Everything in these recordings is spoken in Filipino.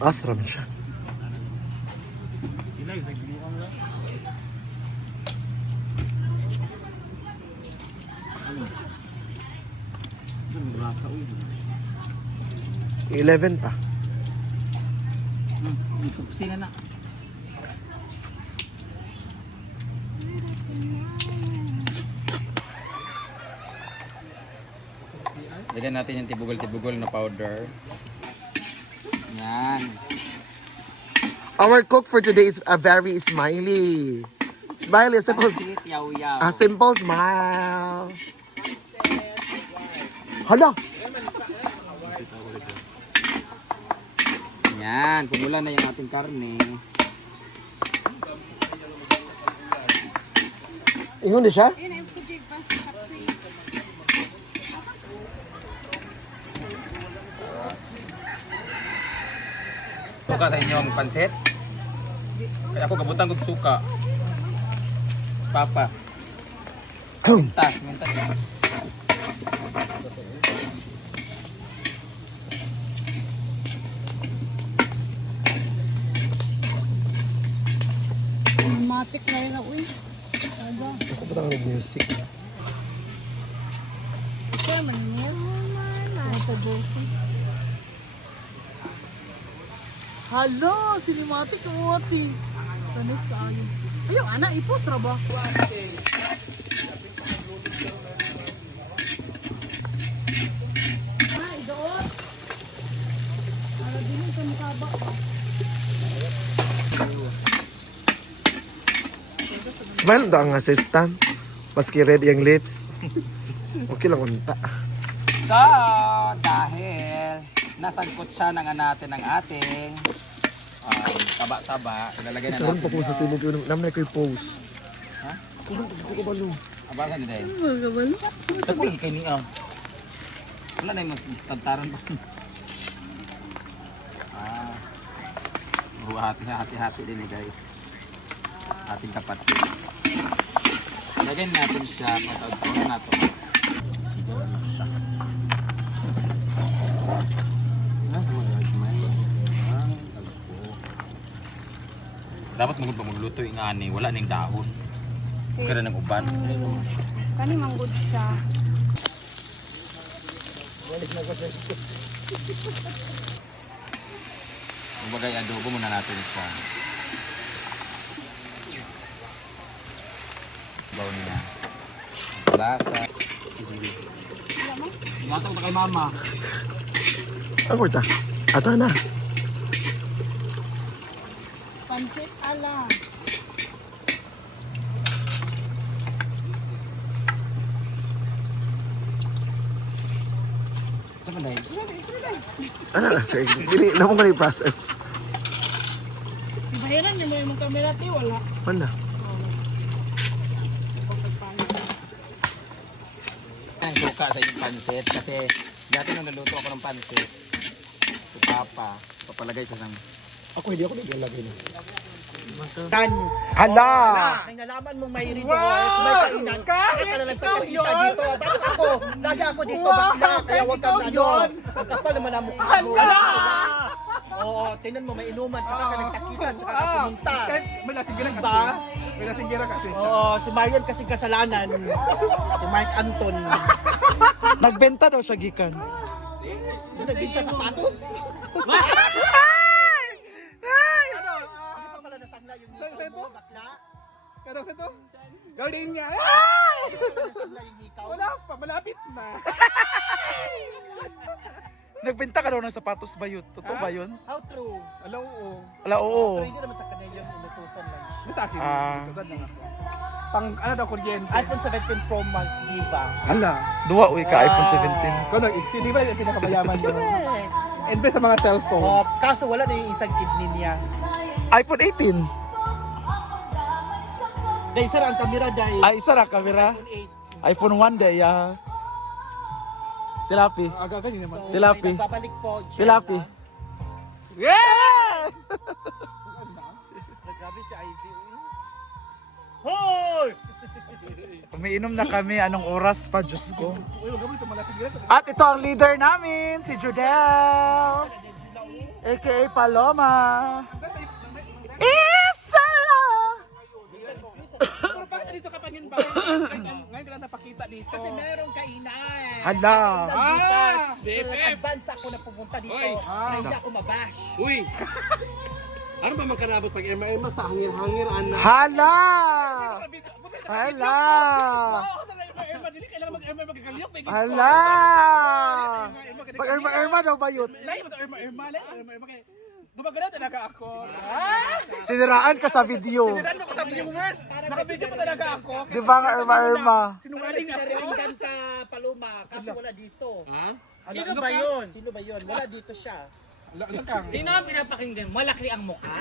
Asram siya. Eleven pa. Sila na. Lagyan natin yung tibugol-tibugol na powder. Yan. Our cook for today is a very smiley. Smiley, simple. Yaw-yaw. A simple smile. Hala! Yan, pumula na yung ating karne. Ingon na siya? Suka sa inyo ang pansit. Kaya ako kabutan kong suka. Papa. Mintas, mintas. Matik na yun ako eh. Ako ba ang music? Siya man yun. Sa Jersey. Hala, cinematic yung ati. Tanis ka ayun. Ayaw, anak, ipos ra ba? Ay, doon. Para din ka mukaba. Smile daw ang assistant. Maski red yung lips. Okay lang unta. So, dahil nasangkot siya ng natin ng ating taba-taba, ilalagay na Karoon natin. pa ko sa tulog yun. Naman na kayo pose. Ha? Tulog ko balo. Abasan ni Day. Magabalo. Tapi kay niya. Wala na yung mas tantaran pa. Hati-hati din eh guys. Ating kapatid. Lagyan natin siya, pataon na ito. Dapat magluto yung ani, wala nang dahon. Kada ng uban. Kani manggod siya. Kumbaga adobo muna natin siya. Baw niya. Lasa. Ingatan ko kay mama. Ang kurta. Ato na. Pansit ala. Saan ba Ano na sir? Dili na mo kanil process. Bayaran niyo mo yung kamera ti wala. Mana? ang suka sa yung pansit kasi dati nung naluto ako ng pansit si Papa papalagay siya ng Ako hindi ako naglalagay na. Tan. Hala! Nang nalaman mong may rewards, may kainan, saka ka na lang pagkakita dito. Bakit ako? Lagi ako dito, bakla, kaya huwag kang ano. Ang kapal naman ang mukha mo. Oo, tinan mo, may inuman, saka ka nagtakita, saka ka pumunta. May lasinggira kasi. Diba? May lasinggira kasi. Oo, si Marian kasing kasalanan. Si Mark Anton. Nagbenta daw siya gikan. So, nagbinta sapatos? Ano pala nasangla yung hikaw mo, bakla? Kano sa to? Gawin niya. Nasangla yung hikaw? Wala pa, malapit na. Nagbenta ka daw ng sapatos ba yun? Totoo ba yun? How true? Alam oo. Wala, oo. Pero hindi naman sa kanila yung inutusan lang siya. Sa akin. Ah. Tutan lang ako. Pang ano daw kuryente. iPhone 17 Pro Max, diva. Hala. Duwa, uy ka iPhone 17. Kano, di ba yung pinakabayaman doon? Invest sa mga cellphones. Oh, kaso wala na yung isang kidney niya. iPhone 18. Dahil sara ang kamera dahil Ay, isa ra kamera. iPhone 8. iPhone 1 day, ya. Tilapi. Aga-aga din naman. So, Tilapi. may nagbabalik po. Jenna. Tilapi. Yeah! Grabe si Ivy. Hoy! Umiinom na kami. Anong oras pa, Diyos ko. Uy, wag mo ito malapit. At ito ang leader namin, si Jodel. AKA Paloma. Isala! Pero bakit dito ka pa ngayon ba? Ngayon ka lang napakita dito. Kasi merong kainan. Hala. Advance ako na pumunta dito. Oy. Hindi ako mabash. Uy! Ano ba magkarabot pag ema-ema sa hangir-hangir, anak? Hala! Hala! Dili kailangan mag-erma magkakalyok. Hala! Pag erma daw ba yun? Lai mo to erma. Gumagalaw talaga ako. Siniraan ka sa video. Siniraan mo ko sa viewers. Naka-video pa talaga ako. Di ba nga erma? Sinungaling ako. Naringgan ka, Paloma, kaso wala dito. Ha? Sino ba yun? Sino ba yun? Wala dito siya. Sino ang pinapakinggan? Malaki ang mukha?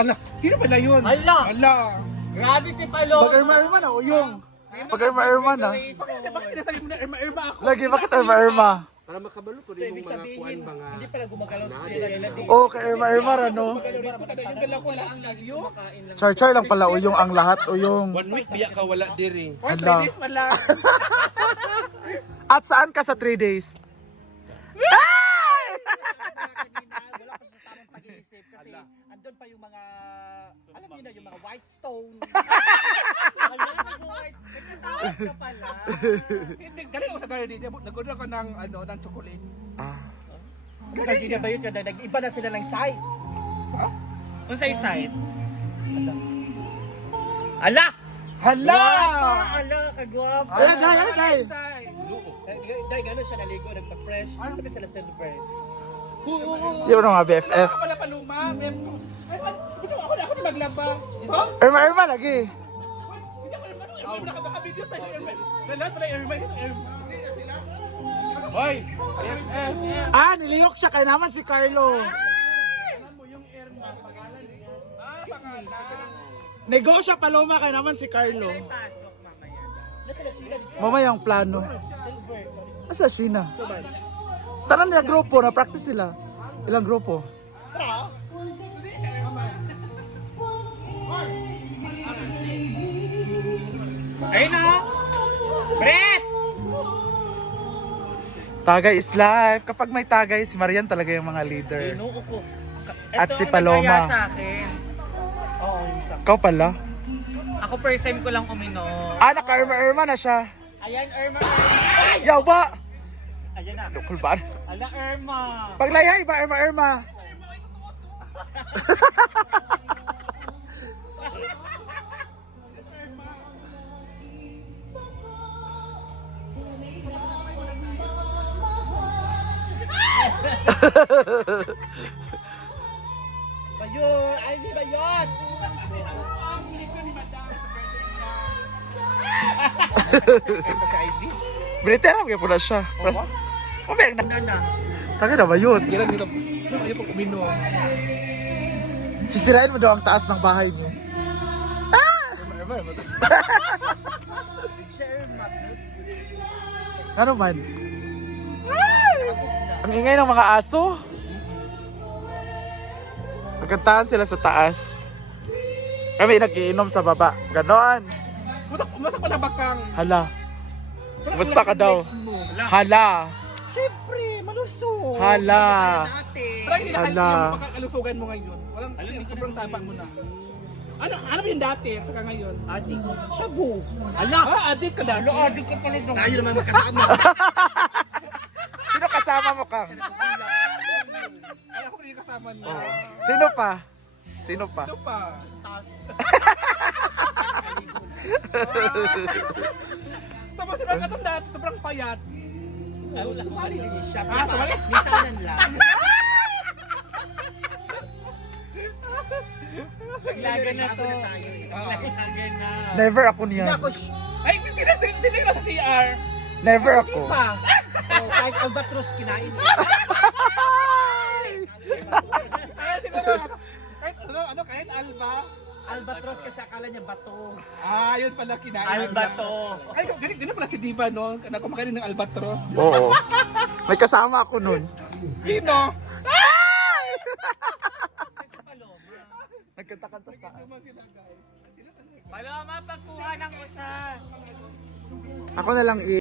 Ala, sino pala yun? Ala. Grabe si Paloma. Pag erma na, uyong. Pag erma na. Bakit sinasabi mo na erma ako? Lagi, bakit erma? Para makabalo po So, rin ibig mong mga kuwan sabihin, ba nga? hindi pala gumagalaw si Sheila nila dito. Oo, kay erma ano? Yung dala ko lang ang lagyo. Char lang pala, uyong ang lahat, uyong. 1 week biya ka wala diri. Hala. Wala. At saan ka sa 3 days? Kanina, wala pa sa tamang pag-iisip kasi andun pa yung mga, alam niyo na, yung mga white stone. Hindi, galing ako sa gari dito. Nag-order ako ng chocolate. Ah. Kanina ba yun? Nag-iba na sila ng site. Kung sa side. Ala! Hala! Ala, kagwapo. Ay. Dahil gano'n siya naligo, nagpa-fresh. Ano ba sila silver? Yun mga BFF. Ako pala paluma. Ako na maglaba. Erma lagi. Hindi ako naka-video tayo. Lahat pala erma. Hoy! Ah, nilihok siya kay naman si Carlo. Alam mo yung erma. Pangalan. Pangalan. Negosyo Paloma kay naman si Carlo. Nasa sila sila dito. Mamaya ang plano. Silver. Asa Sheena? Tanan nila grupo, na practice sila. Ilang grupo? Tara. Ayun na! Brett! Tagay is life. Kapag may tagay, si Marian talaga yung mga leader. Inuo ko. At Ito si ang Paloma. nagkaya sa akin. Oo, yung isa. Ikaw pala? Ako first time ko lang uminom. Ah, naka-erma na siya. Ayan, Irma. Yaw ba? Ayan na. Lukul ba? Ala, Irma. Paglayay ba, erma? Bayot! Ay, di bayot! Kanta si Ivy. Briteram kaya po na siya. Mamaya na. Nana. Taga na ba yun? Kailan dito? Ayaw pang uminom. Sisirain mo daw ang taas ng bahay niyo. Share mat. Ano man? Ang ingay ng mga aso. Nagkantahan sila sa taas. Kami nag-iinom sa baba. Ganon. Masak pala bakang. Hala. Basta ka daw. Hala. Siyempre, malusog. Hala. Dati. Parang hindi na Hala. yung makakalusugan mo ngayon. Walang sobrang tabang mo na. Ano yung dati at saka ngayon? Adik. Shabu. Ala! Adik ka dati. Adik ka pala daw. Tayo naman magkasama. Sino kasama mo, Kang? Ay, ako yung kasama niya. Oh. Sino pa? Sino pa? Ito pa. Taas. Tapos sobrang katong dati, sobrang payat. Sumali din siya. Ah, sumali? Minsanan lang. Naglagan na to. tayo eh. Naglagan na. Never ako Hindi niya. ako Ay, sino yung nasa CR? Never ako. pa. Oh, kahit albatros kinain. Ay, siguro. Kahit Alba. Albatros kasi akala niya bato. Ah, yun pala kinain. Albato. Ay, ganun pala si Diva, no? Kumakain ng albatros. Oo. May kasama ako nun. Sino? Nagkanta-kanta sa taas. Paloma, pagkuha ng isa. Ako na lang